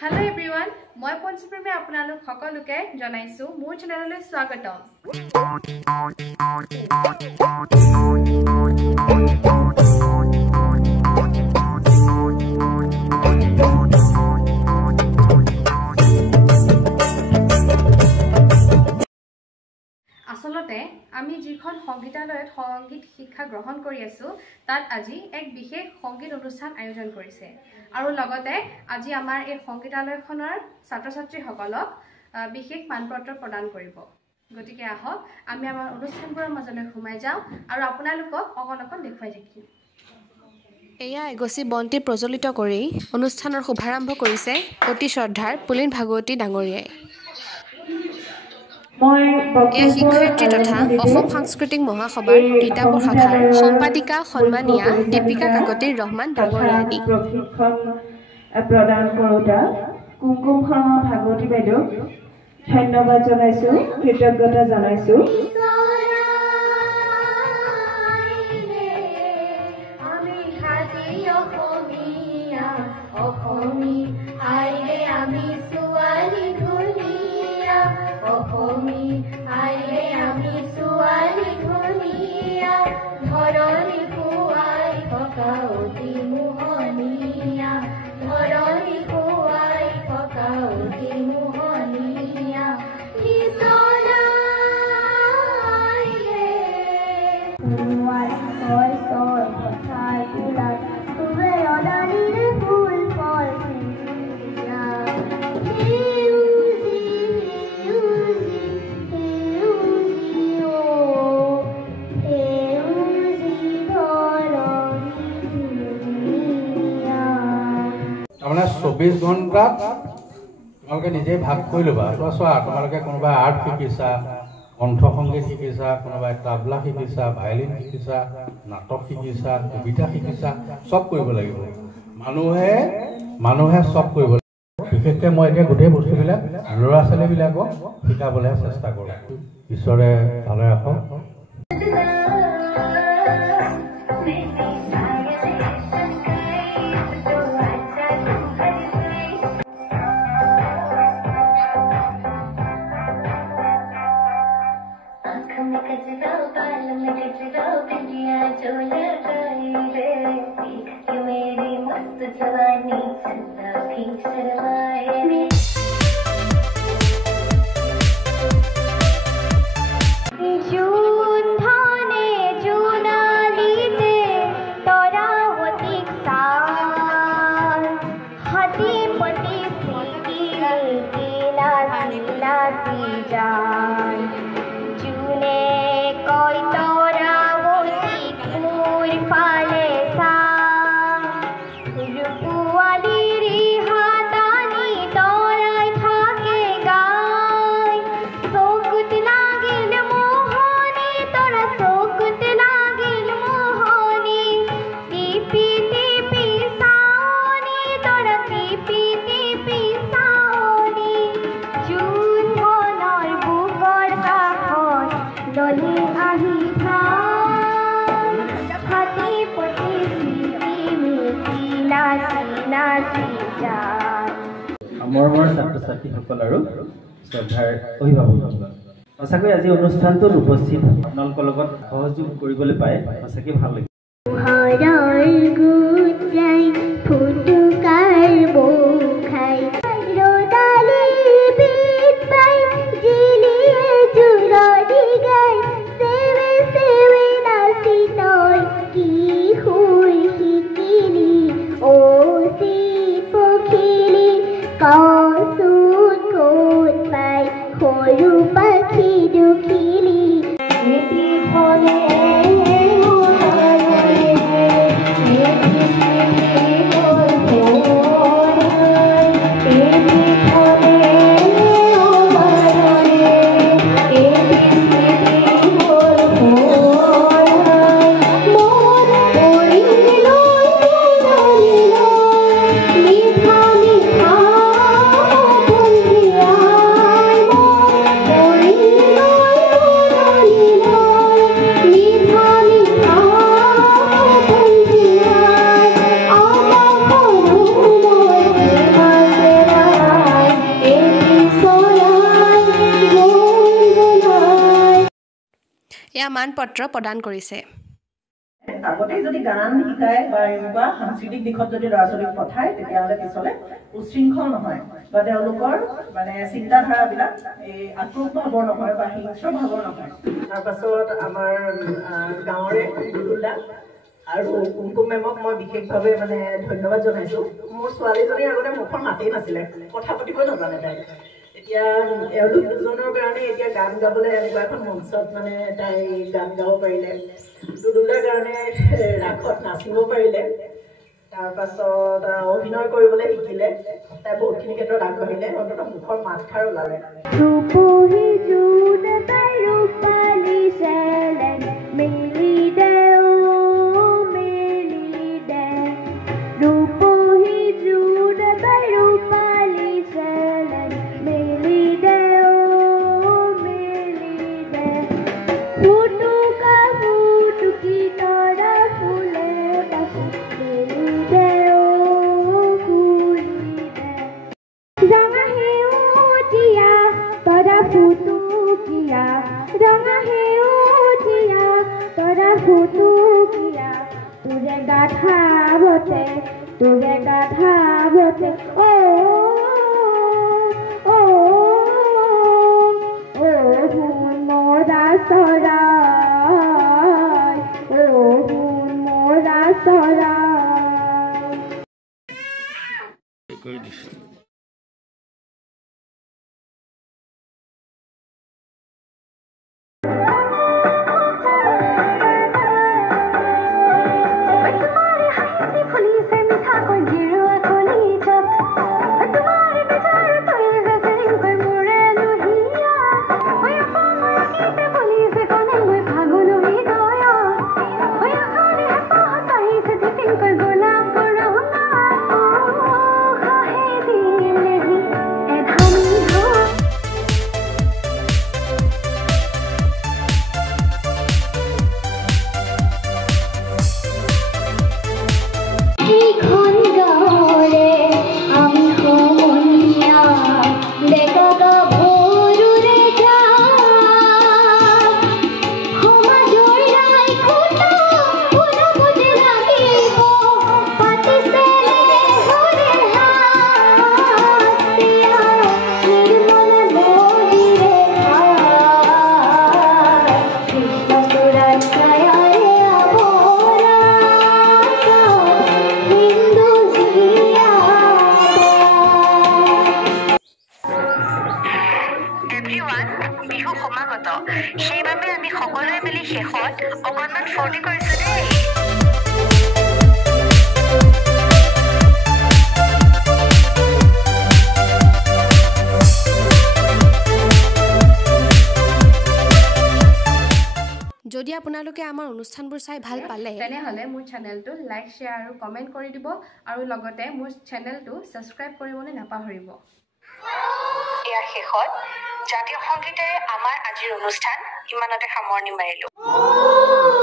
Hello everyone, মই পঞ্চপ্ৰেমী আপোনালোক সকলোকে জনাইছো মোৰ চেনেললৈ স্বাগতম। আসলতে আমি যিখন সংগীতালয়ত সংগীত শিক্ষা গ্ৰহণ কৰি আছো তাত আজি এক বিশেষ সংগীত অনুষ্ঠান আয়োজন কৰিছে আৰু লগতে আজি আমাৰ এই সংগীতালয়খনৰ ছাত্ৰ-ছাত্ৰীসকলক বিশেষ মানপত্ৰ প্ৰদান কৰিব। গতিকে আহক আমি আমাৰ অনুষ্ঠানবোৰৰ মাজলৈ সোমাই যাওঁ আৰু আপোনালোকক অকণ দেখুৱাই দেখিম। এয়া এগছি বন্তি প্ৰজ্বলিত কৰি অনুষ্ঠানৰ শুভাৰম্ভ কৰিছে অতি শ্ৰদ্ধাৰ পুলিন ভাগৱতী ডাঙৰীয়াই। এয়া শিক্ষয়িত্ৰী তথা অসম সাংস্কৃতিক মহাসভাৰ তিতাবৰ শাখাৰ সম্পাদিকা সন্মানীয়া দীপিকা কাকতিৰ ৰহমান ডাঙৰীয়ানী। প্ৰদান কৰোঁতা কুমকুম শৰ্মা ভাগৱতী বাইদেউক ধন্যবাদ জনাইছো, কৃতজ্ঞতা জনাইছো। তাৰমানে 24 ঘণ্টাত তোমালোকে নিজেই ভাগ কৰি ল'বা। চোৱা তোমালোকে কোনোবাই আৰ্ট শিকিছা, কণ্ঠ সংগীত শিকিছা, কোনোবাই তাবলা শিকিছা, ভায়লিন শিকিছা, নাটক শিকিছা, কবিতা শিকিছা, চব কৰিব লাগিব। মানুহে চব কৰিব লাগিব। বিশেষকৈ মই এতিয়া গোটেই বস্তুবিলাক ল'ৰা ছোৱালীবিলাকক শিকাবলৈ চেষ্টা কৰোঁ। ঈশ্বৰে ভালে ৰাখক। মৰমৰ ছাত্ৰ-ছাত্ৰীসকল আৰু শ্ৰদ্ধাৰ অভিভাৱকসকল, সঁচাকৈ আজি অনুষ্ঠানটোত উপস্থিত আপোনালোকৰ লগত সহযোগ কৰিবলৈ পাই সঁচাকৈ ভাল লাগিল। Happy holiday. এয়া মানপত্ৰ প্ৰদান কৰিছে। আগতে যদি গান শিকায় বা এনেকুৱা সাংস্কৃতিক দিশত যদি ল'ৰা ছোৱালীক পঠায় তেতিয়াহ'লে পিছলে উশৃংখল নহয় বা তেওঁলোকৰ মানে চিন্তাধাৰাবিলাক এই আক্ৰোশ ভাৱৰ নহয় বা হিংস্ৰ ভাৱৰ নহয়। তাৰপাছত আমাৰ গাঁৱৰে দুদুলদা আৰু কুমকুম মেমক মই বিশেষভাৱে মানে ধন্যবাদ জনাইছোঁ। মোৰ ছোৱালীজনীৰ আগতে মুখৰ মাতেই নাছিলে, কথা পাতিব নাজানে তাই। এতিয়া এওঁলোক দুজনৰ কাৰণে এতিয়া গান গাবলৈ এনেকুৱা এখন মঞ্চত মানে তাই গান গাব পাৰিলে। দুদুলদাৰ কাৰণে ৰাসত নাচিব পাৰিলে। তাৰপাছত অভিনয় কৰিবলৈ শিকিলে। তাই বহুতখিনি ক্ষেত্ৰত আগবাঢ়িলে, অন্ততঃ মুখৰ মাতষাৰ ওলালে। সেইবাবে আমি সকলোৱে মিলি শেষত অকণমান ফূৰ্তি কৰিছোঁ দেই। যদি আপোনালোকে আমাৰ অনুষ্ঠানবোৰ চাই ভাল পালে তেনেহ'লে মোৰ চেনেলটো লাইক শ্বেয়াৰ আৰু কমেণ্ট কৰি দিব আৰু লগতে মোৰ চেনেলটো ছাবস্ক্ৰাইব কৰিবলৈ নাপাহৰিব। ইয়াৰ শেষত জাতীয় সংগীতেৰে আমাৰ আজিৰ অনুষ্ঠান ইমানতে সামৰণি মাৰিলোঁ।